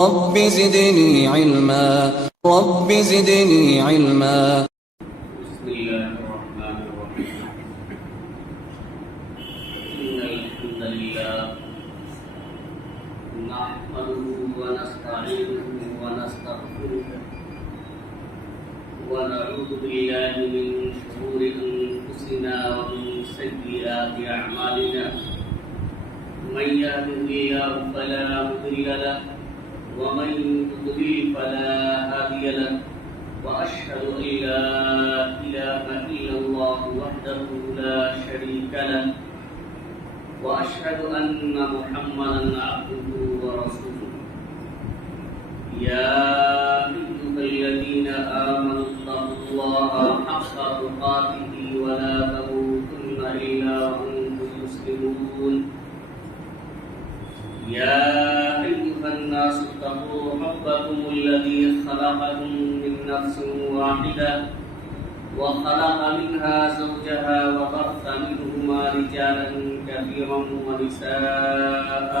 رب زدني علما رب زدني علما. بسم الله الرحمن الرحيم. إن الحمد لله نحمده ونستعينه ونستغفره ونعوذ بالله من شرور أنفسنا ومن سيئات أعمالنا. من يهده الله فلا مضل له ومن يضلل فلا هادي له. وأشهد أن لا إله إلا الله وحده لا شريك له وأشهد أن محمدا عبده ورسوله. يا أيها الذين آمنوا اتقوا الله حق تقاته ولا تموتن إلا وأنتم مسلمون. يا أيها الناس اتقوا ربكم الذي خلقكم من نفس واحدة وخلق منها زوجها وبث منهما رجالا كثيرا ونساء.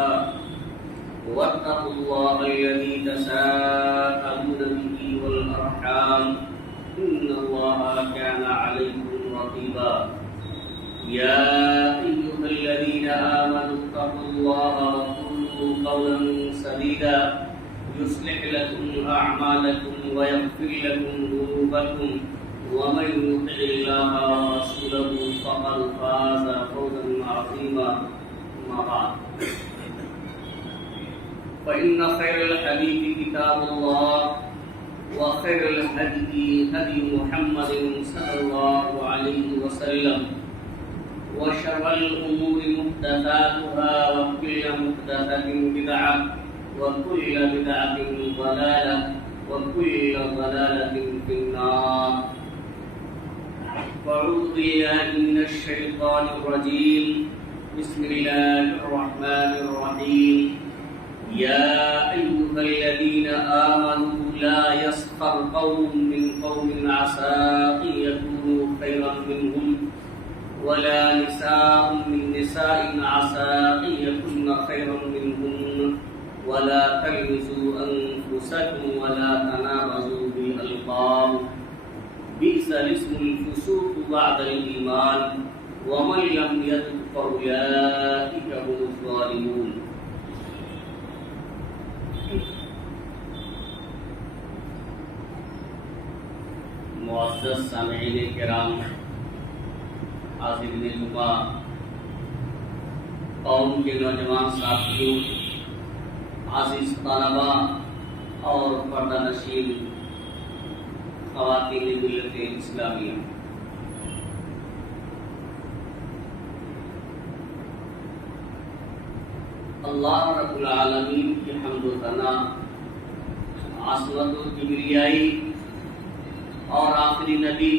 واتقوا الله الذي تساءلون به والأرحام إن الله كان عليكم رقيبا. يا أيها الذين آمنوا اتقوا الله وقولوا قولا سديدا يصلح لكم أعمالكم ويغفر لكم ذنوبكم ومن يطع الله ورسوله فقد فاز فوزا عظيما. أما بعد فإن خير الحديث كتاب الله وخير الهدي هدي محمد صلى الله عليه وسلم وشر الأمور محدثاتها وكل محدثة بدعة وكل بدعة ضلالة وكل ضلالة في النار. أعوذ بالله من الشيطان الرجيم. بسم الله الرحمن الرحيم. يا أيها الذين آمنوا لا يسخر قوم من قوم عسى أن يكونوا خيرا منهم ولا نساء من نساء عسى أن يكن خيرا منهن ولا تلمزوا أنفسكم ولا تنابزوا بالألقاب بئس الاسم الفسوق بعد الإيمان ومن لم يتب فأولئك هم الظالمون. معزز سامعین کرام، حاضرین جمعہ، قوم کے نوجوان ساتھیوں، عزیز طلباء اور پردہ نشین خواتین ملت اسلامیہ، اللہ رب العالمین کی حمد و ثنا، عظمت و کبریائی اور آخری نبی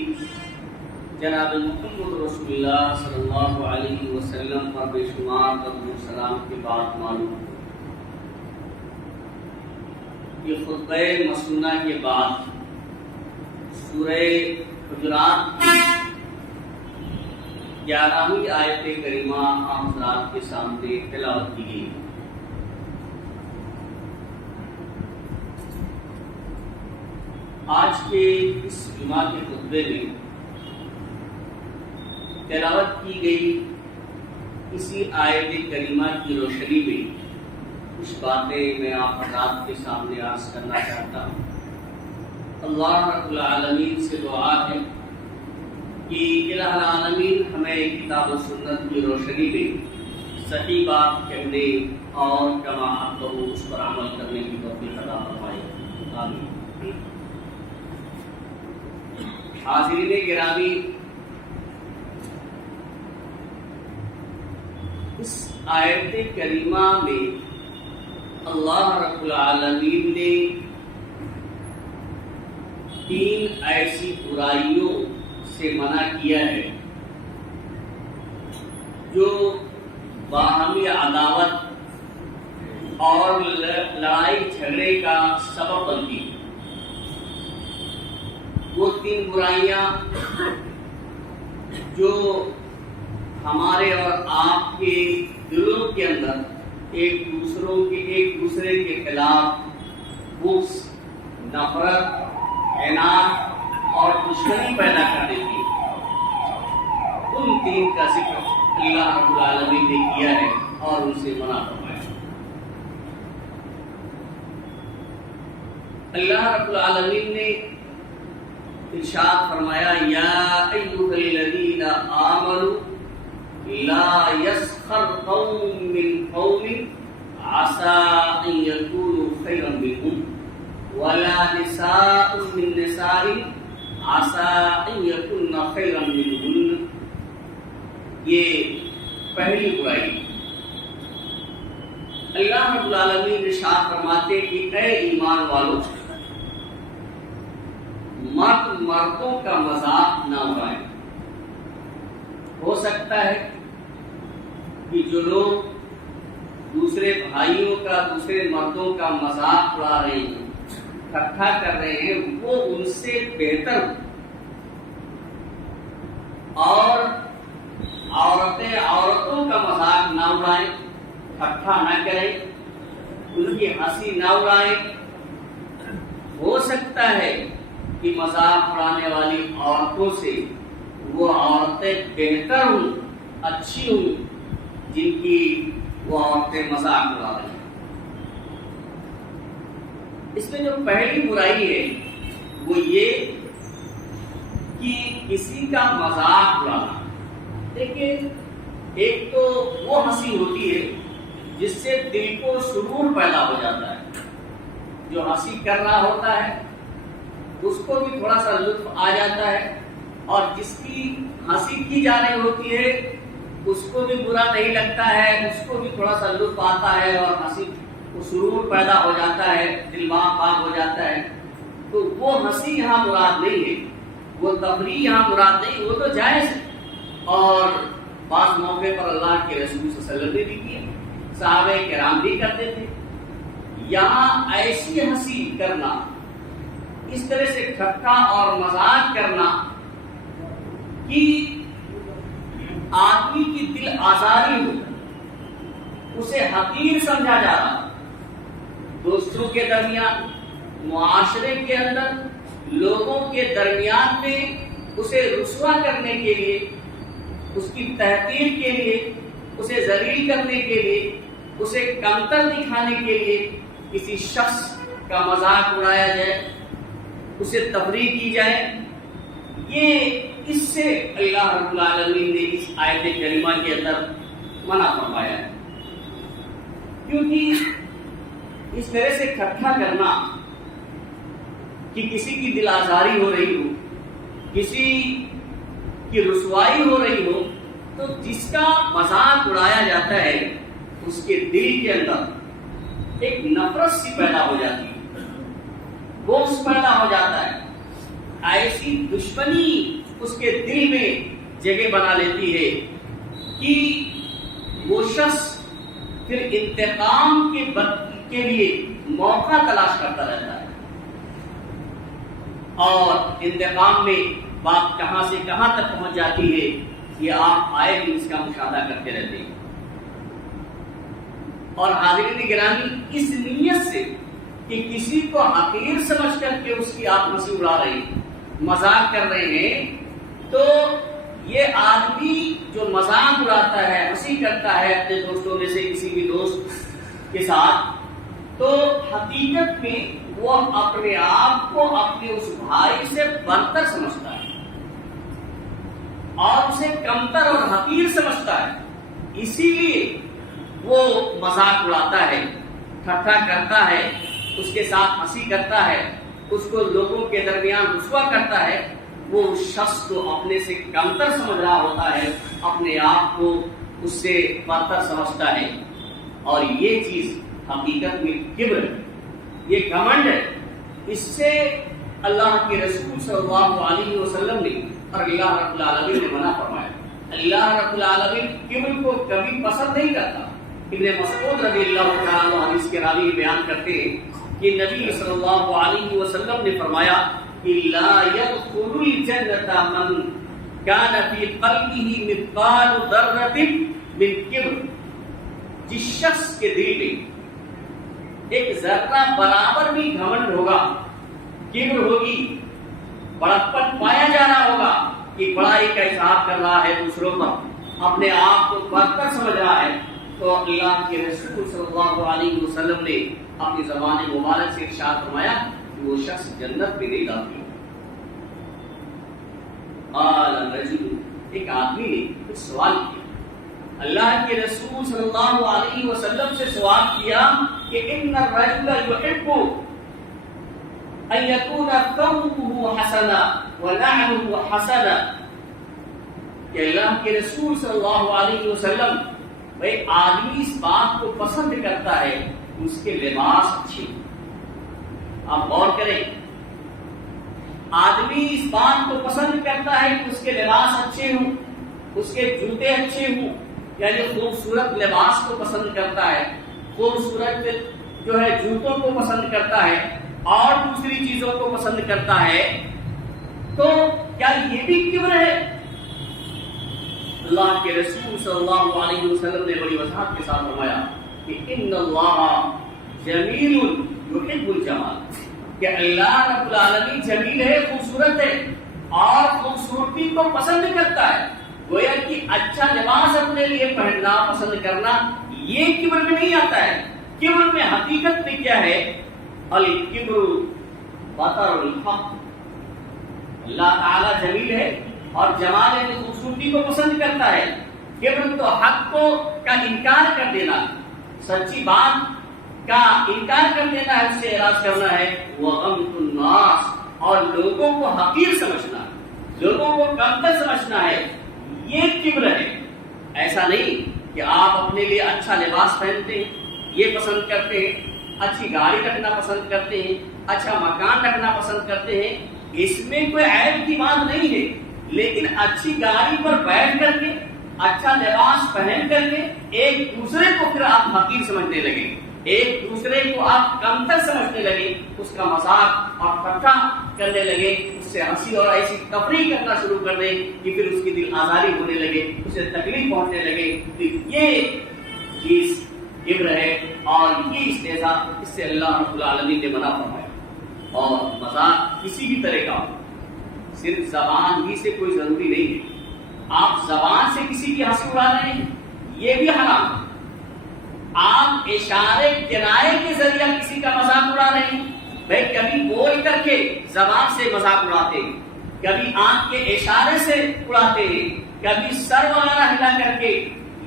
جناب محمد رسول اللہ صلی اللہ علیہ وسلم پر بے شمار درود و سلام کے بعد معلوم کہ خطبہ مسنونہ کے بعد سورہ حجرات کی 11ویں آیت کریمہ آپ حضرات کے سامنے تلاوت کی گئی. آج کے اس جمعہ کے خطبے میں تلاوت کی گئی اسی آیت کریمہ کی روشنی میں کچھ باتیں میں آپ حضرات کے سامنے عرض کرنا چاہتا ہوں. اللہ رب العالمین سے دعا ہے کہ الہ العالمین ہمیں کتاب و سنت کی روشنی میں صحیح بات کہنے اور کما حق ہو اس پر عمل کرنے کی توفیق عطا فرمائے. آمین. حاضرین گرامی، اس آیت کریمہ میں اللہ رب العالمین نے 3 ایسی برائیوں سے منع کیا ہے جو باہمی عداوت اور لڑائی جھگڑے کا سبب بنتی ہے. وہ 3 برائیاں جو ہمارے اور آپ کے دلوں کے اندر ایک دوسرے کے خلاف بغض، نفرت، عناد اور دشمنی پیدا کر دیتی ہے۔ ان تین کا ذکر اللہ رب العالمین نے کیا ہے اور ان سے منع فرمایا۔ اللہ رب العالمین نے ارشاد فرمایا یا ایھا الذین آمنوا لا یسخر قوم من قوم عسى ان يكونوا خيرا منهم ولا نساء من نساء عسى ان يكن خيرا منهن۔ یہ پہلی برائی۔ اللہ رب العالمین ارشاد فرماتے کہ اے ایمان والو، مرد مردوں کا مذاق نہ اڑائیں۔ ہو سکتا ہے کہ جو لوگ دوسرے بھائیوں کا، دوسرے مردوں کا مذاق اڑا رہے ہیں، ٹھٹھا کر رہے ہیں، وہ ان سے بہتر ہو، اور عورتیں عورتوں کا مذاق نہ اڑائیں، ٹھٹھا نہ کریں، ان کی ہنسی نہ اڑائیں۔ ہو سکتا ہے کہ مذاق اڑانے والی عورتوں سے وہ عورتیں بہتر ہوں، اچھی ہوں، جن کی وہ عورتیں مذاق اڑا رہی ہیں۔ اس میں جو پہلی برائی ہے وہ یہ کہ کسی کا مذاق اڑانا۔ دیکھیں، ایک تو وہ ہنسی ہوتی ہے جس سے دل کو سرور پیدا ہو جاتا ہے، جو ہنسی کر رہا ہوتا ہے اس کو بھی تھوڑا سا لطف آ جاتا ہے، اور جس کی ہنسی کی جا رہی ہوتی ہے اس کو بھی برا نہیں لگتا ہے، اس کو بھی تھوڑا سا لطف آتا ہے اور ہنسی کو سرور پیدا ہو جاتا ہے، دل پاک ہو جاتا ہے۔ تو وہ ہنسی یہاں مراد نہیں ہے، وہ تفریح یہاں مراد نہیں، وہ تو جائز ہے، اور بعض موقع پر اللہ کے رسول صلی اللہ علیہ وسلم نے بھی کیا، صحابہ کرام بھی کرتے تھے۔ یہاں ایسی ہنسی کرنا، اس طرح سے ٹھٹھا اور مذاق کرنا کہ آدمی کی دل آزاری ہو، اسے حقیر سمجھا جا رہا، دوستوں کے درمیان، معاشرے کے اندر، لوگوں کے درمیان میں اسے رسوا کرنے کے لیے، اس کی تحقیر کے لیے، اسے ذلیل کرنے کے لیے، اسے کمتر دکھانے کے لیے کسی شخص کا مذاق اڑایا جائے، اسے تفریح کی جائے۔ یہ اس سے اللہ رب العالمین نے اس آیت کریمہ کے اندر منع فرمایا ہے، کیونکہ اس طرح سے ٹھٹھا کرنا کہ کسی کی دل آزاری ہو رہی ہو، کسی کی رسوائی ہو رہی ہو، تو جس کا مذاق اڑایا جاتا ہے اس کے دل کے اندر ایک نفرت سی پیدا ہو جاتی ہے، بغض پیدا ہو جاتا ہے، ایسی دشمنی اس کے دل میں جگہ بنا لیتی ہے کہ وہ شخص پھر انتقام کے لیے موقع تلاش کرتا رہتا ہے، اور انتقام میں بات کہاں سے کہاں تک پہنچ جاتی ہے یہ آپ آئے بھی اس کا مشاہدہ کرتے رہتے ہیں۔ اور حاضرین گرامی، اس نیت سے کہ کسی کو حقیر سمجھ کر کے اس کی آپ ہنسی اڑا رہے ہیں، مذاق کر رہے ہیں، تو یہ آدمی جو مذاق اڑاتا ہے، ہنسی کرتا ہے اپنے دوستوں میں سے کسی بھی دوست کے ساتھ، تو حقیقت میں وہ اپنے آپ کو اپنے اس بھائی سے برتر سمجھتا ہے اور اسے کمتر اور حقیر سمجھتا ہے، اسی لیے وہ مذاق اڑاتا ہے، ٹھٹھا کرتا ہے، اس کے ساتھ ہنسی کرتا ہے، اس کو لوگوں کے درمیان رسوا کرتا ہے۔ وہ اس شخص کو اپنے سے کمتر سمجھ رہا ہوتا ہے، اپنے آپ کو اس سے برتر سمجھتا ہے، اور یہ چیز حقیقت میں کبر ہے، یہ گھمنڈ ہے۔ اس سے اللہ کے رسول صلی اللہ علیہ وسلم نے اور اللہ رب العالمین نے منع فرمایا۔ اللہ رب العالمین کبر کو کبھی پسند نہیں کرتا۔ ابن مسعود رضی اللہ تعالیٰ عنہ حدیث کے راوی بیان کرتے ہیں کہ نبی صلی اللہ علیہ وسلم نے فرمایا کہ لا يدخل الجنة من كان في قلبه مثقال ذرة من کبر، جس شخص کے دل میں ایک ذرہ برابر بھی گھمنڈ ہوگا، کبر ہوگی، بڑپن پایا جا رہا ہوگا کہ بڑائی کا اظہار کر رہا ہے دوسروں پر، اپنے آپ کو برتر سمجھ رہا ہے، تو اللہ کے رسول صلی اللہ علیہ وسلم نے اپنی زبان مبارک سے ارشاد فرمایا کہ وہ شخص جنت میں نہیں داخل ہوگا۔ قال الرجل، ایک آدمی نے کچھ سوال کیا، اللہ کے رسول صلی اللہ علیہ وسلم سے سوال کیا کہ ان الرجل يحب ان يكون ثوبه حسنا ونعله حسنا، کہ اللہ کے رسول صلی اللہ علیہ وسلم، بھائی آدمی اس بات کو پسند کرتا ہے کہ اس کے لباس اچھے ہوں۔ آپ غور کریں، آدمی اس بات کو پسند کرتا ہے کہ اس کے لباس اچھے ہوں، اس کے جوتے اچھے ہوں، یعنی خوبصورت لباس کو پسند کرتا ہے، خوبصورت جو ہے جوتوں کو پسند کرتا ہے اور دوسری چیزوں کو پسند کرتا ہے، تو کیا یہ بھی کبر ہے؟ اللہ کے رسول صلی اللہ علیہ وسلم نے بڑی وضاحت کے ساتھ فرمایا کہ ان اللہ جمیل یحب الجمال، کہ اللہ رب العالمین جمیل ہے، خوبصورت ہے اور خوبصورتی کو پسند کرتا ہے۔ گویا کہ اچھا لباس اپنے لیے پہننا پسند کرنا یہ کبر میں نہیں آتا ہے۔ کبر میں حقیقت میں کیا ہے؟ الکبر بطر الحق، اللہ تعالیٰ جمیل ہے اور جمال ہے، خوبصورتی کو پسند کرتا ہے۔ کبر تو حق کو کا انکار کر دینا، سچی بات کا انکار کر دینا ہے، اس سے اعراض کرنا ہے۔ وغمط الناس، اور لوگوں کو حقیر سمجھنا، لوگوں کو کمتر سمجھنا ہے، یہ کبر ہے۔ ایسا نہیں کہ آپ اپنے لیے اچھا لباس پہنتے ہیں، یہ پسند کرتے ہیں، اچھی گاڑی رکھنا پسند کرتے ہیں، اچھا مکان رکھنا پسند کرتے ہیں، اس میں کوئی عیب کی بات نہیں ہے، لیکن اچھی گاڑی پر بیٹھ کر کے، اچھا لباس پہن کر کے ایک دوسرے کو پھر آپ حقیر سمجھنے لگے، ایک دوسرے کو آپ کمتر سمجھنے لگے، اس کا مذاق اور ٹھٹھا کرنے لگے، اس سے ہنسی اور ایسی تفریح کرنا شروع کر دیں کہ پھر اس کی دل آزاری ہونے لگے، اسے تکلیف پہنچنے لگے، تو یہ چیز کبر ہے اور یہ استہزاء، اس سے اللہ رب العالمین نے منع فرمایا۔ اور مذاق کسی بھی طرح کا، صرف زبان ہی سے کوئی ضروری نہیں ہے، آپ زبان سے کسی کی ہنسی اڑا رہے ہیں یہ بھی حرام ہے، آپ اشارے کنائے کے ذریعہ کسی کا مذاق اڑا رہے ہیں، بھائی کبھی بول کر کے زبان سے مذاق اڑاتے ہیں، کبھی آنکھ کے اشارے سے اڑاتے ہیں، کبھی سر وغیرہ ہلا کر کے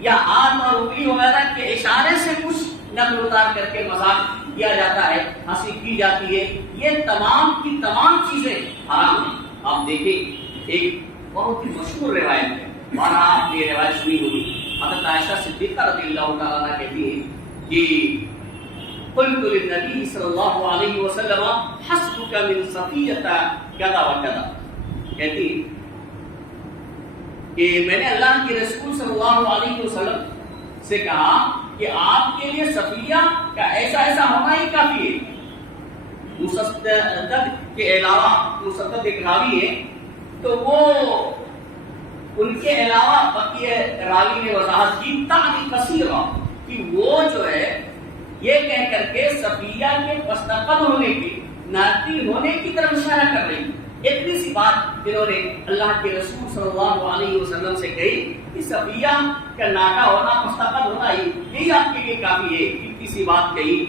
یا ہاتھ اور انگلی وغیرہ کے اشارے سے کچھ نقل اتار کر کے مذاق کیا جاتا ہے، ہنسی کی جاتی ہے، یہ تمام کی تمام چیزیں حرام ہیں۔ آپ دیکھیں ایک بہت ہی مشہور روایت ہے، اور آپ یہ روایت سنی ہوگی، حضرت عائشہ صدیقہ رضی اللہ تعالیٰ عنہا کہتی ہے کہ قلت للنبی صلی اللہ علیہ وسلم حسبک من صفیہ کذا وکذا، کہتی ہے کہ میں نے اللہ کے رسول صلی اللہ علیہ وسلم سے کہا کہ آپ کے لیے صفیہ کا ایسا ایسا ہونا ہی کافی ہے۔ مصدق کے علاوہ مصدق ایک راوی ہے، تو وہ ان کے علاوہ بقیہ راوی نے وضاحت کی تعنی کثیرہ، کہ وہ جو ہے یہ کہہ کر کے صفیہ کے مستقل ہونے کی، ناتی ہونے کی طرف اشارہ کر رہی، اتنی سی بات انہوں نے اللہ کے رسول صلی اللہ علیہ وسلم سے کہی کہ صفیہ کا ناٹا ہونا، مستقل ہونا یہی آپ کے لیے کافی ہے، اتنی سی بات کہی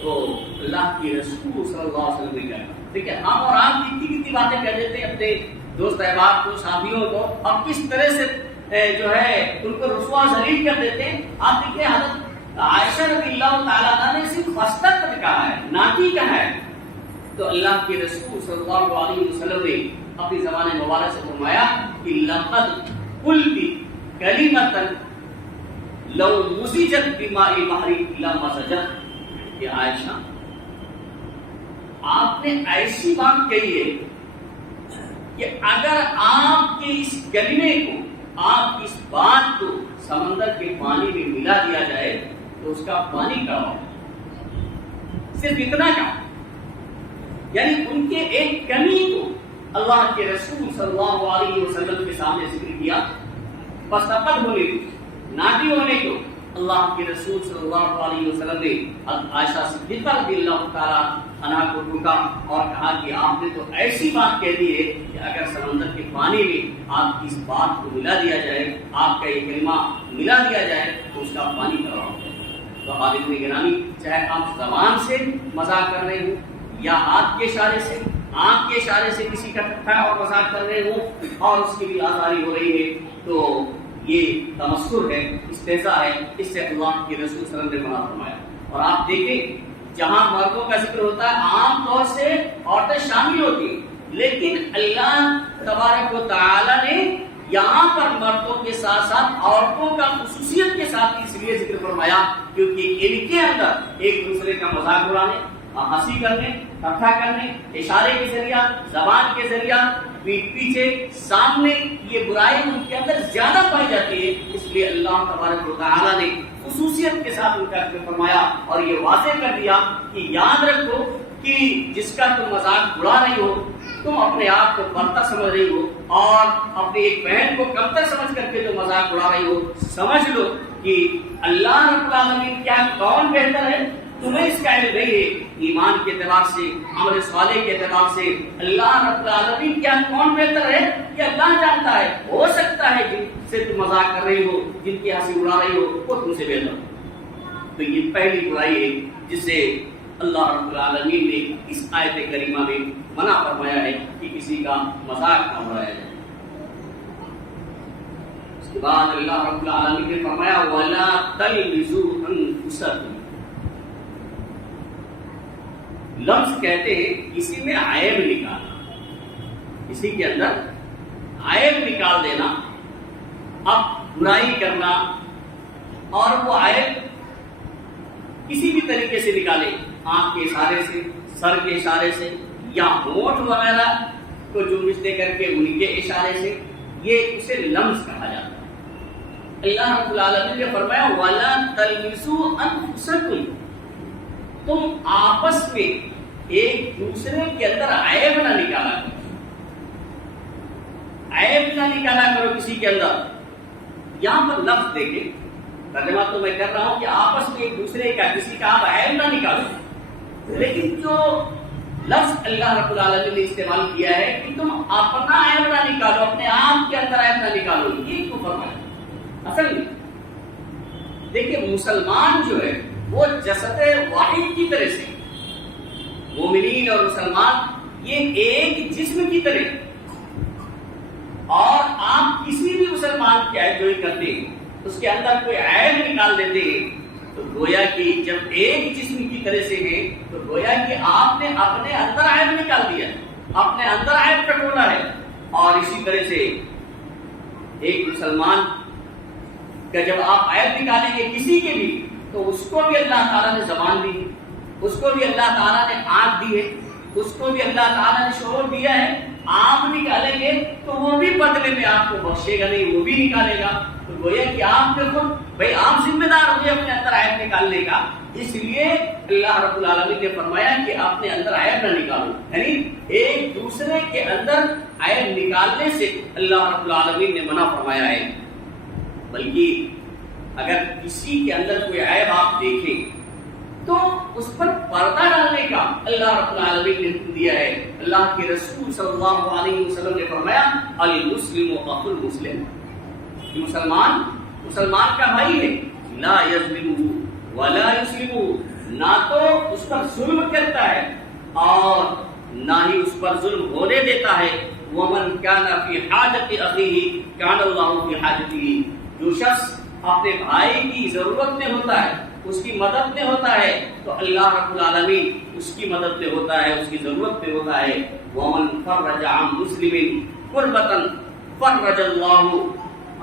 تو اللہ کے رسول صلی اللہ علیہ وسلم نے کہا۔ دیکھیں ہم اور آپ کتنی باتیں کہہ دیتے ہیں اپنے دوست احباب کو، ساتھیوں کو، اور کس طرح سے جو ہے ان کو رسوا ذلیل کر دیتے ہیں۔ آپ دیکھیں حضرت عائشہ رضی اللہ تعالیٰ عنہ نے صرف مستقل کہا ہے، ناٹی کہا ہے، تو اللہ کے رسول صلی اللہ علیہ وسلم نے اپنی زبان مبارک سے فرمایا کہ لقد قلت کلمۃ لو مسجت بماء البحر لمسجت، کہ عائشہ آپ نے ایسی بات کہی ہے کہ اگر آپ کے اس کلمے کو، آپ کی اس بات کو سمندر کے پانی میں ملا دیا جائے تو اس کا پانی کا ہو، صرف اتنا کا، یعنی ان کے ایک کمی کو اللہ کے رسول صلی اللہ علیہ وسلم کے سامنے ذکر کیا، مستقل ہونے کو، ناٹی ہونے کو، اللہ کے رسول صلی اللہ علیہ وسلم نے عائشہ صدیقہ رضی اللہ تعالیٰ عنہا کو روکا اور کہا کہ آپ نے تو ایسی بات کہہ دی ہے کہ اگر سمندر کے پانی میں آپ کی اس بات کو ملا دیا جائے، آپ کا یہ کلمہ ملا دیا جائے تو اس کا پانی کرا ہو جائے۔ تو حاضرین گرامی، چاہے آپ زبان سے مذاق کر رہے ہوں یا ہاتھ کے اشارے سے، آنکھ کے اشارے سے کسی کا ٹھٹھا اور مذاق کر رہے ہوں اور اس کی بھی آزاری ہو رہی ہے، تو یہ تمسخر ہے، استہزاء ہے، اس سے اللہ کے رسول صلی اللہ علیہ وسلم نے منع فرمایا۔ اور آپ دیکھیں جہاں مردوں کا ذکر ہوتا ہے عام طور سے عورتیں شامل ہوتی ہیں، لیکن اللہ تبارک و تعالی نے یہاں پر مردوں کے ساتھ ساتھ عورتوں کا خصوصیت کے ساتھ اس لیے ذکر فرمایا کیونکہ ان کے اندر ایک دوسرے کا مذاق اڑانے، ہنسی کرنے، ٹھٹھا کرنے، اشارے کے ذریعہ، زبان کے ذریعہ، پیٹھ پیچھے، سامنے، یہ برائی ان کے اندر زیادہ پائی جاتی ہے۔ اس لیے اللہ تبارک و تعالی نے خصوصیت کے ساتھ ان کا ذکر فرمایا اور یہ واضح کر دیا کہ یاد رکھو کہ جس کا تم مذاق اڑا رہی ہو، تم اپنے آپ کو برتر سمجھ رہی ہو اور اپنی ایک بہن کو کمتر سمجھ کر کے جو مذاق اڑا رہی ہو، سمجھ لو کہ اللہ رب العالمین کیا کون بہتر ہے، تمہیں اس کا علم نہیں ہے۔ ایمان کے اعتبار سے، عمل صالح کے اعتبار سے اللہ رب العالمین کیا کون بہتر ہے یہ اللہ جانتا ہے۔ ہو سکتا ہے جن سے تم مذاق کر رہی ہو، جن کی ہنسی اڑا رہی ہو، وہ تم سے بہتر ہو۔ تو یہ پہلی برائی ہے جسے اللہ رب العالمین نے اس آیت کریمہ میں منع فرمایا ہے کہ کسی کا مذاق نہ اڑایا جائے۔ اس کے بعد اللہ رب العالمین نے فرمایا وَلَا تَلْمِزُوا أَنفُسَكُمْ۔ لفظ کہتے ہیں کسی میں عیب نکالنا، کسی کے اندر عیب نکال دینا، اب برائی کرنا اور وہ عیب کسی بھی طریقے سے نکالے، آنکھ کے اشارے سے، سر کے اشارے سے یا ہونٹ وغیرہ کو جنبش دے کر کے ان کے اشارے سے، یہ اسے لمس کہا جاتا ہے۔ اللہ رب العالمین نے فرمایا وَلَا تَلْمِزُوا أَنفُسَكُمْ، تم آپس میں ایک دوسرے کے اندر عیب نہ نکالا کرو، عیب نہ نکالا کرو کسی کے اندر۔ یہاں پر لفظ دیکھیں، ترجمہ تو میں کر رہا ہوں کہ آپس میں ایک دوسرے کا کسی کا آپ عیب نہ نکالو، لیکن جو لفظ اللہ رب العالمین نے استعمال کیا ہے کہ تم اپنا عیب نہ نکالو، اپنے آپ کے اندر عیب نہ نکالو، یہ کیوں فرمایا؟ اصل میں دیکھیں مسلمان جو ہے وہ جسد واحد کی طرح سے، مومنین اور مسلمان یہ ایک جسم کی طرح، اور آپ کسی بھی مسلمان کی عیب جوئی کرتے ہیں، اس کے اندر کوئی عیب نکال دیتے ہیں، تو گویا کہ جب ایک جسم کی طرح سے ہے تو گویا کہ آپ نے اپنے اندر عیب نکال دیا، اپنے اندر عیب ٹٹولا ہے۔ اور اسی طرح سے ایک مسلمان کا جب آپ عیب نکالیں گے کسی کے بھی، تو اس کو بھی اللہ تعالیٰ نے زبان دی، اس کو بھی اللہ تعالیٰ نے آنکھ دی ہے، اس کو بھی اللہ تعالیٰ نے شعور دیا ہے، آپ نکالیں گے تو وہ بھی بدلے میں آپ کو بخشے گا نہیں، وہ بھی نکالے گا۔ تو گویا کہ آپ نے خود بھائی آپ ذمہ دار ہوئے اپنے اندر عیب نکالنے کا، اس لیے اللہ رب العالمین نے فرمایا کہ اپنے اندر عیب نہ نکالو، یعنی ایک دوسرے کے اندر عیب نکالنے سے اللہ رب العالمین نے منع فرمایا ہے۔ بلکہ اگر کسی کے اندر کوئی عیب آپ دیکھیں تو اس پر پردہ ڈالنے کا اللہ رب العالمین نے حکم دیا ہے۔ اللہ کے رسول صلی اللہ علیہ وسلم نے فرمایا المسلم اخو المسلم، مسلمان کا بھائی ہے، لا یظلمہ ولا یسلمہ، نہ تو اس پر ظلم کرتا ہے اور نہ ہی اس پر ظلم ہونے دیتا ہے۔ ومن کان فی حاجت اخیہ کان اللہ فی حاجتہ، جو شخص اپنے بھائی کی ضرورت میں ہوتا ہے، اس کی مدد میں ہوتا ہے، تو اللہ رب العالمین اس کی مدد میں ہوتا ہے، اس کی ضرورت میں ہوتا ہے۔ ومن فرج عن مسلم قربۃ فرج اللہ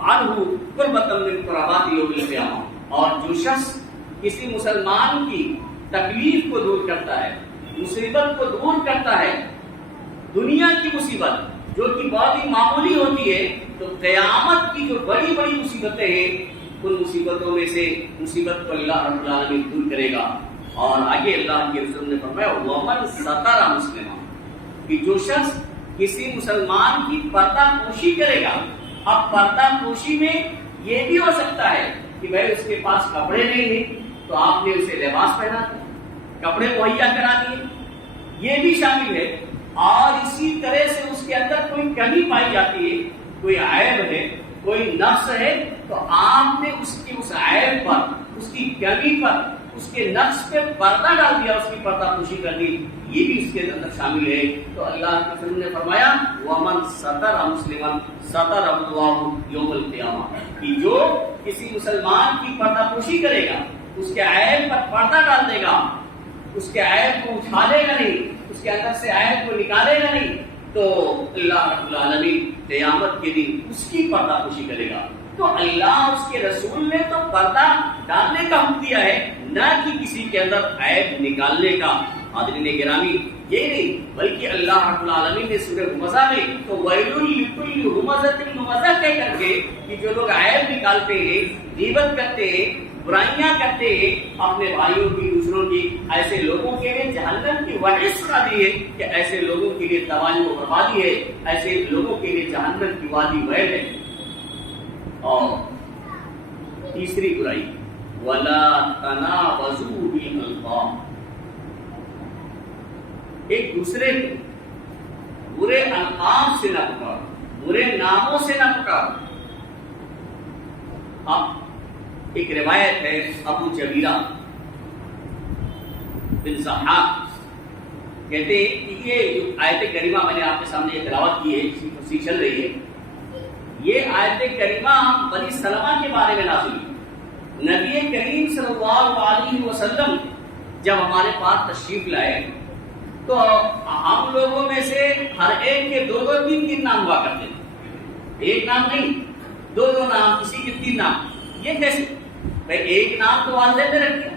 عنہ قربۃ من قربات یوم القیامہ، اور جو شخص کسی مسلمان کی تکلیف کو دور کرتا ہے، مصیبت کو دور کرتا ہے، دنیا کی مصیبت جو کہ بہت ہی معمولی ہوتی ہے، تو قیامت کی جو بڑی بڑی مصیبتیں ہیں ان مصیبتوں میں سے مصیبت کو اللہ رب العالمین دور کرے گا۔ اور آگے اللہ کے رسول نے فرمایا ومن ستر مسلما، کہ جو شخص کسی مسلمان کی پردہ پوشی کرے گا۔ اب پردہ پوشی میں یہ بھی ہو سکتا ہے کہ بھائی اس کے پاس کپڑے نہیں ہیں تو آپ نے اسے لباس پہنا دیا، کپڑے مہیا کرا دیے، یہ بھی شامل ہے۔ اور اسی طرح سے اس کے اندر کوئی کمی پائی جاتی ہے، کوئی عیب ہے، کوئی نقص ہے، تو آپ نے اس کی اس عیب پر، اس کی کمی پر، اس کے نقص پہ پردہ ڈال دیا، اس کی پردہ پوشی کر دی، یہ بھی اس کے اندر شامل ہے۔ تو اللہ کے رسول نے فرمایا وَمَن سَتَرَ مُسْلِمًا سَتَرَهُ اللَّهُ يَوْمَ الْقِيَامَةِ، کہ جو کسی مسلمان کی پردہ پوشی کرے گا، اس کے عیب پر پردہ ڈال دے گا، اس کے عیب کو اٹھالے گا نہیں، اس کے اندر سے عیب کو نکالے گا نہیں، تو اللہ رب العالمین قیامت کے دن اس کی پردہ پوشی کرے گا۔ تو اللہ اس کے رسول نے تو پردہ ڈالنے کا حکم دیا ہے، نہ کہ کسی کے اندر عیب نکالنے کا۔ حاضرین گرامی، یہ نہیں بلکہ اللہ رب العالمین نے سورہ ہمزہ میں تو ویل لکل ہمزۃ لمزہ کہہ کر کے کہ جو لوگ عیب نکالتے ہیں، غیبت کرتے ہیں، برائیاں کرتے ہیں اپنے بھائیوں کی، دوسروں کی، ایسے لوگوں کے لیے جہنم کی وعید سنا دی ہے کہ ایسے لوگوں کے لیے تباہی و بربادی ہے، ایسے لوگوں کے لیے جہنم کی وادی ویل ہے۔ اور تیسری برائی وَلَا تَنَابَزُوا بِالْأَلْقَابِ، ایک دوسرے کو برے القاب سے نہ پکارو، برے ناموں سے نہ پکارو۔ اب ایک روایت ہے ابو جبیرہ بن ضحاک کہتے ہیں کہ یہ جو آیت کریمہ میں نے آپ کے سامنے یہ تلاوت کی ہے، اسی چل رہی ہے، یہ آیت کریمہ بنی سلمہ کے بارے میں نازل ہوئی۔ نبی کریم صلی اللہ علیہ وسلم جب ہمارے پاس تشریف لائے تو ہم لوگوں میں سے ہر ایک کے دو دو تین تین نام ہوا کرتے تھے، ایک نام نہیں، دو دو نام، کسی کے تین نام۔ یہ کیسے؟ بھائی ایک نام تو والدین نے رکھ دیا،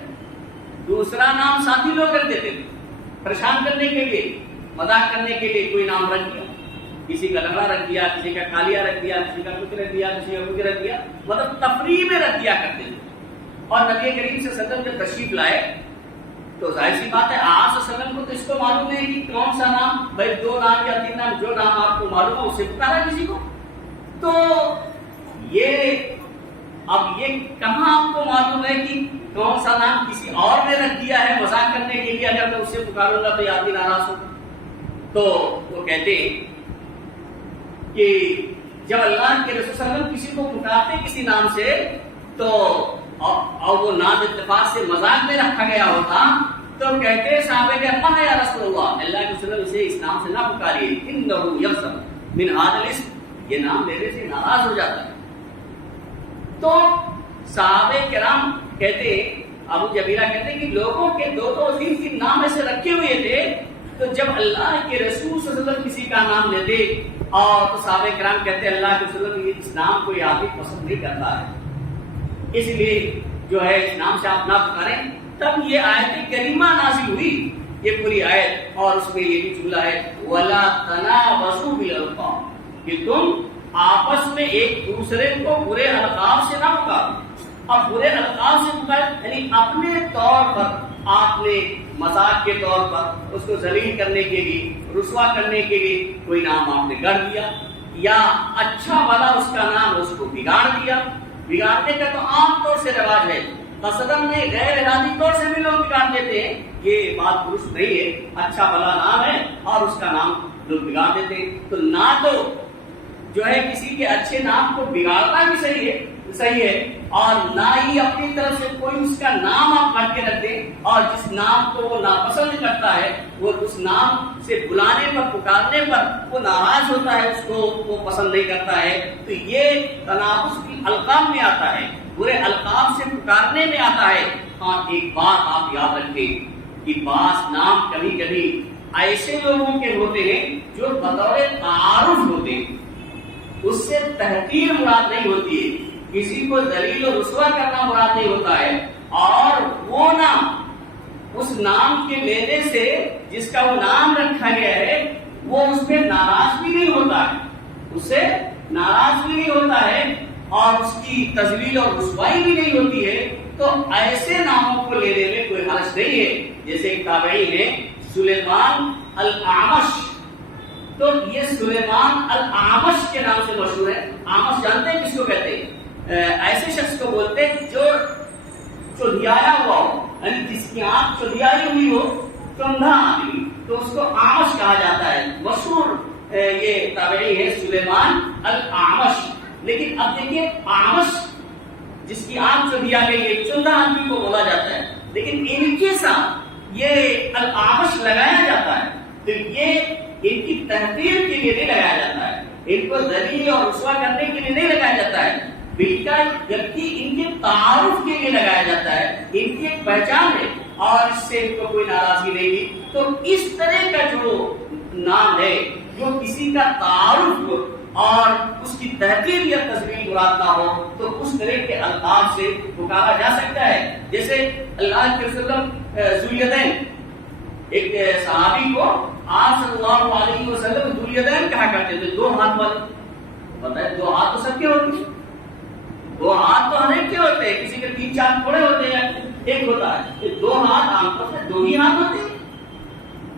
دوسرا نام ساتھی لوگ رکھ دیتے تھے پریشان کرنے کے لیے، مذاق کرنے کے لیے، کوئی نام رکھ دیا، کسی کا لگڑا رکھ دیا، کسی کا کالیا رکھ دیا، کسی کا کچھ رکھ دیا، کسی کا کچھ رکھ دیا، مطلب تفریح میں رکھ دیا کرتے تھے۔ اور نبی کریم صلی اللہ علیہ وسلم جب تشریف لائے تو ظاہر سی بات ہے آپ صلی اللہ علیہ وسلم کو تو اس کو معلوم نہیں کہ کون سا نام، بھائی دو نام یا تین نام، جو نام آپ کو معلوم ہے اسے پکارا کسی کو۔ تو یہ اب یہ کہاں آپ کو معلوم ہے کہ کون سا نام کسی اور نے رکھ دیا ہے مذاق کرنے کے لیے، اگر میں اسے پکاروں گا تو یہ آدمی ناراض ہوگا۔ تو وہ کہتے ہیں کہ جب اللہ کے رسول صلی اللہ علیہ وسلم کسی کو پکارتے کسی نام سے تو اور وہ نام اتفاق سے مذاق میں رکھا گیا ہوتا تو کہتے صحابہ کہ اللہ یا رسول اللہ، اللہ کے رسول اسے اس نام سے نہ پکاریے، انہ یغضب من ھذا الاسم، یہ نام میرے سے ناراض ہو جاتا ہے۔ تو صحابہ کرام کہتے ہیں، ابو جبیرہ کہتے ہیں کہ لوگوں کے دو دو تین تین نام ایسے رکھے ہوئے تھے، تو جب اللہ کے رسول صلی اللہ علیہ وسلم کسی کا نام لیتے اور تو صحابہ کرام کہتے ہیں اللہ کے رسول اس نام کو یہ آدمی پسند نہیں کرتا ہے، اس لیے جو ہے اس نام سے آپ نہ پکاریں۔ تب یہ آیت کریمہ نازل ہوئی، یہ پوری آیت، اور اس میں یہ بھی جملہ ہے وَلَا تَنَابَزُوا بِالْأَلْقَابِ، کہ تم آپس میں ایک دوسرے کو برے القاب سے نہ پکارو۔ اب برے القاب سے پکارے یعنی اپنے طور پر آپ نے مذاق کے طور پر اس کو ذلیل کرنے کے لیے، رسوا کرنے کے لیے کوئی نام آپ نے گڑھ دیا، یا اچھا والا اس کا نام اس کو بگاڑ دیا۔ بگاڑنے کا تو عام طور سے رواج ہے، قصداً نہیں غیر ارادی طور سے بھی لوگ بگاڑ دیتے ہیں، یہ بات درست نہیں ہے۔ اچھا بھلا نام ہے اور اس کا نام لوگ بگاڑ دیتے ہیں، تو نہ تو جو ہے کسی کے اچھے نام کو بگاڑنا بھی صحیح ہے اور نہ ہی اپنی طرف سے کوئی اس کا نام آپ کاٹ کے رکھ دیں، اور جس نام کو وہ ناپسند کرتا ہے وہ اس نام سے بلانے پر، پکارنے پر وہ ناراض ہوتا ہے، اس کو وہ پسند نہیں کرتا ہے، تو یہ تنابز کی القاب میں آتا ہے، برے القاب سے پکارنے میں آتا ہے۔ ہاں ایک بات آپ یاد رکھیں کہ بعض نام کبھی کبھی ایسے لوگوں کے ہوتے ہیں جو بطور تعارف ہوتے ہیں، اس سے تحقیر مراد نہیں ہوتی ہے، کسی کو ذلیل و رسوا کرنا مراد نہیں ہوتا ہے، اور وہ نام اس نام کے لینے سے جس کا وہ نام رکھا گیا ہے وہ اس میں ناراض بھی نہیں ہوتا ہے، اس سے ناراض بھی نہیں ہوتا ہے اور اس کی تذلیل اور رسوائی بھی نہیں ہوتی ہے، تو ایسے ناموں کو لینے میں کوئی حرج نہیں ہے۔ جیسے ایک تابعی ہے سلیمان الاعمش، تو یہ سلیمان الاعمش کے نام سے مشہور ہے۔ اعمش جانتے ہیں کس کو کہتے ہیں؟ ایسے شخص کو بولتے ہیں جو چودھیایا ہوا ہو، یعنی جس کی آنکھ چودھیائی ہوئی ہو، چوندھا آدمی، تو اس کو اعمش کہا جاتا ہے۔ مشہور یہ تابعی ہے سلیمان الاعمش۔ لیکن اب دیکھیے اعمش جس کی آنکھ چودھیا گئی ہے، چوندھا آدمی کو بولا جاتا ہے، لیکن ان کے ساتھ یہ الاعمش لگایا جاتا ہے تو یہ ان کی تحقیر کے لیے نہیں لگایا جاتا ہے، ان کو ذلیل اور رسوا کرنے کے لیے نہیں لگایا جاتا ہے، بلکہ ان کے تعارف کے لیے لگایا جاتا ہے، ان کی ایک پہچان ہے اور اس سے ان کو کوئی ناراضگی نہیں ہے۔ تو اس طرح کا جو نام ہے جو کسی کا تعارف اور اس کی تحقیر یا تذلیل مراد نہ ہو تو اس طرح کے الفاظ سے پکارا جا سکتا ہے۔ جیسے اللہ کے وسلم ذوالیدین، ایک صحابی کو آپ صلی اللہ علیہ وسلم ذوالیدین کہا کرتے تھے، دو ہاتھ والے۔ پتہ ہے دو ہاتھ تو سب کے ہوتے ہیں، دو ہاتھ تو ہر ایک کے ہوتے ہیں، کسی کے 3-4 تھوڑے ہوتے ہیں، ایک ہوتا ہے۔ یہ دو ہاتھ عام طور سے دو ہی ہاتھ ہوتے ہیں،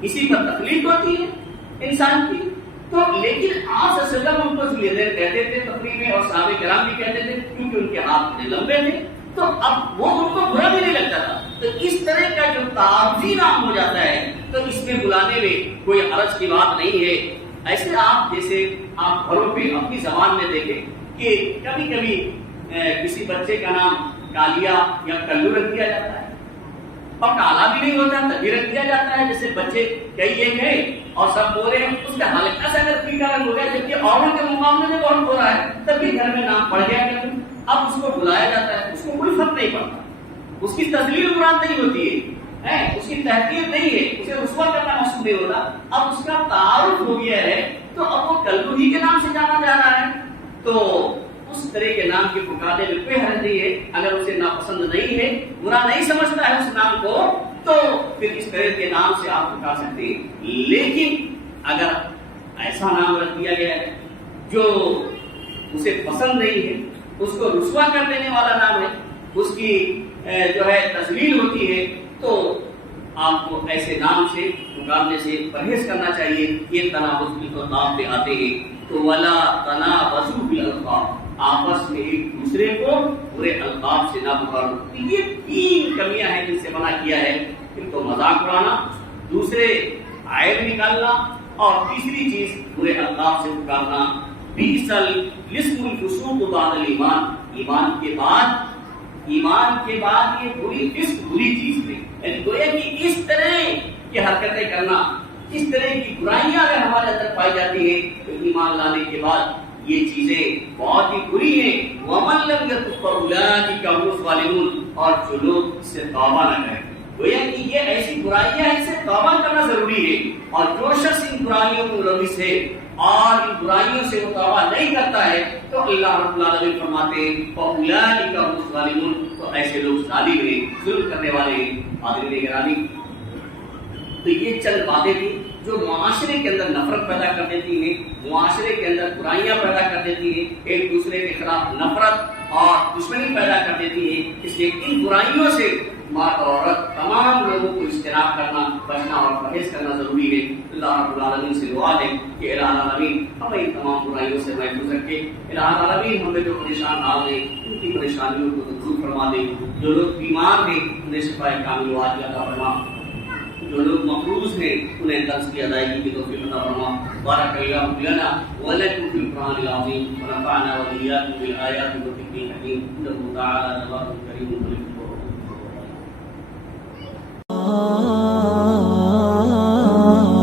اسی پر تخلیق ہوتی ہے انسان کی۔ تو لیکن آپ صلی اللہ علیہ وسلم ان کو ذوالیدین کہتے تھے تقریر میں، اور صحابہ کرام بھی کہتے تھے کیونکہ ان کے ہاتھ بڑے لمبے تھے، تو اب وہ ان کو برا بھی نہیں لگتا تھا۔ تو اس طرح کا جو تعارفی نام ہو جاتا ہے تو اس میں بلانے میں کوئی حرج کی بات نہیں ہے۔ ایسے آپ جیسے آپ گھروں پہ اپنی زبان میں دیکھیں کہ کبھی کبھی کسی بچے کا نام کالیا یا کلو رکھ دیا جاتا ہے، اور کالا بھی نہیں ہوتا تبھی رکھ دیا جاتا ہے۔ جیسے بچے کئی ایک ہیں اور سب بول رہے ہیں، اس کا ہلکا سا اگر پیلا رنگ ہو گیا جبکہ اوروں کے مقابلے میں بہت ہو رہا ہے، تب بھی گھر میں نام پڑ گیا کہ اب اس کو بلایا جاتا ہے، اس کو کوئی فرق نہیں پڑتا، اس کی تذلیل مراد نہیں ہوتی ہے، اس کی تحقیر نہیں ہے، اسے رسوا کرنا مقصود نہیں ہوتا۔ اب اس کا تعارف ہو گیا ہے تو اب وہ کلو ہی کے نام سے جانا جا رہا ہے، تو اس طرح کے نام کے پکارنے میں کوئی حرج نہیں ہے۔ اگر اسے ناپسند نہیں ہے، برا نہیں سمجھتا ہے اس نام کو، تو پھر اس طرح کے نام سے آپ پکار سکتے ہیں۔ لیکن اگر ایسا نام رکھ دیا گیا ہے جو اسے پسند نہیں ہے، اس کو رسوا کر دینے والا نام ہے، اس کی جو ہے تذلیل ہوتی ہے، تو آپ کو ایسے نام سے پکارنے سے پرہیز کرنا چاہیے۔ یہ تنابز کی خطاب پہ آتے ہیں تو ولا تنابزوا بالالقاب، آپس میں ایک دوسرے کو برے القاب سے نہ پکارو۔ یہ 3 کمیاں ہیں جن سے منع کیا ہے، ایک تو مذاق اڑانا، دوسرے عیب نکالنا، اور تیسری چیز برے القاب سے پکارنا۔ بئس الاسم الفسوق بعد الایمان، ایمان کے بعد یہ بری چیز ہے، یعنی گویا کہ اس طرح کی حرکتیں کرنا، اس طرح کی برائیاں اگر ہمارے اندر پائی جاتی ہیں تو ایمان لانے کے بعد یہ چیزیں بہت ہی بری ہیں۔ وَمَن لَّمْ يَتُبْ فَأُولَٰئِكَ هُمُ الظَّالِمُونَ، اور جو لوگ اس سے توبہ نہ کریں، گویا کہ یہ ایسی برائیاں ہیں، اس سے توبہ کرنا ضروری ہے، اور جو شخص ان برائیوں کو ملوث ہے اور ان برائیوں سے وہ توبہ نہیں کرتا ہے تو اللہ رب العالمین فرماتے ہیں فَأُولَٰئِكَ هُمُ الظَّالِمُونَ، تو ایسے لوگ ظالم ہیں، ظلم کرنے والے ہیں۔ حاضرین گرامی، تو یہ چند باتیں تھیں جو معاشرے کے اندر نفرت پیدا کر دیتی ہیں، معاشرے کے اندر برائیاں پیدا کر دیتی ہیں، ایک دوسرے کے خلاف نفرت اور دشمنی پیدا کر دیتی ہیں۔ اس لیے ان برائیوں سے مرد اور عورت تمام لوگوں کو اجتناب کرنا، بچنا اور پرہیز کرنا ضروری ہے۔ اللہ رب العالمین سے دعا ہے کہ الہ العالمین ہمیں ان تمام برائیوں سے محفوظ رکھے۔ الہ العالمین ہمیں جو پریشان حال ہیں ان کی پریشانیوں کو دور فرما دے، جو لوگ بیمار ہیں انہیں شفا کامل و عاجلہ عطا فرما، جو لوگ مقروض ہیں انہیں قرض کی ادائیگی کی توفیق عطا فرما۔ بارک اللہ لنا ولکم فی القرآن العظیم ونفعنا وإیاکم بالآیات والذکر الحکیم، انہ تعالی جواد کریم مجید۔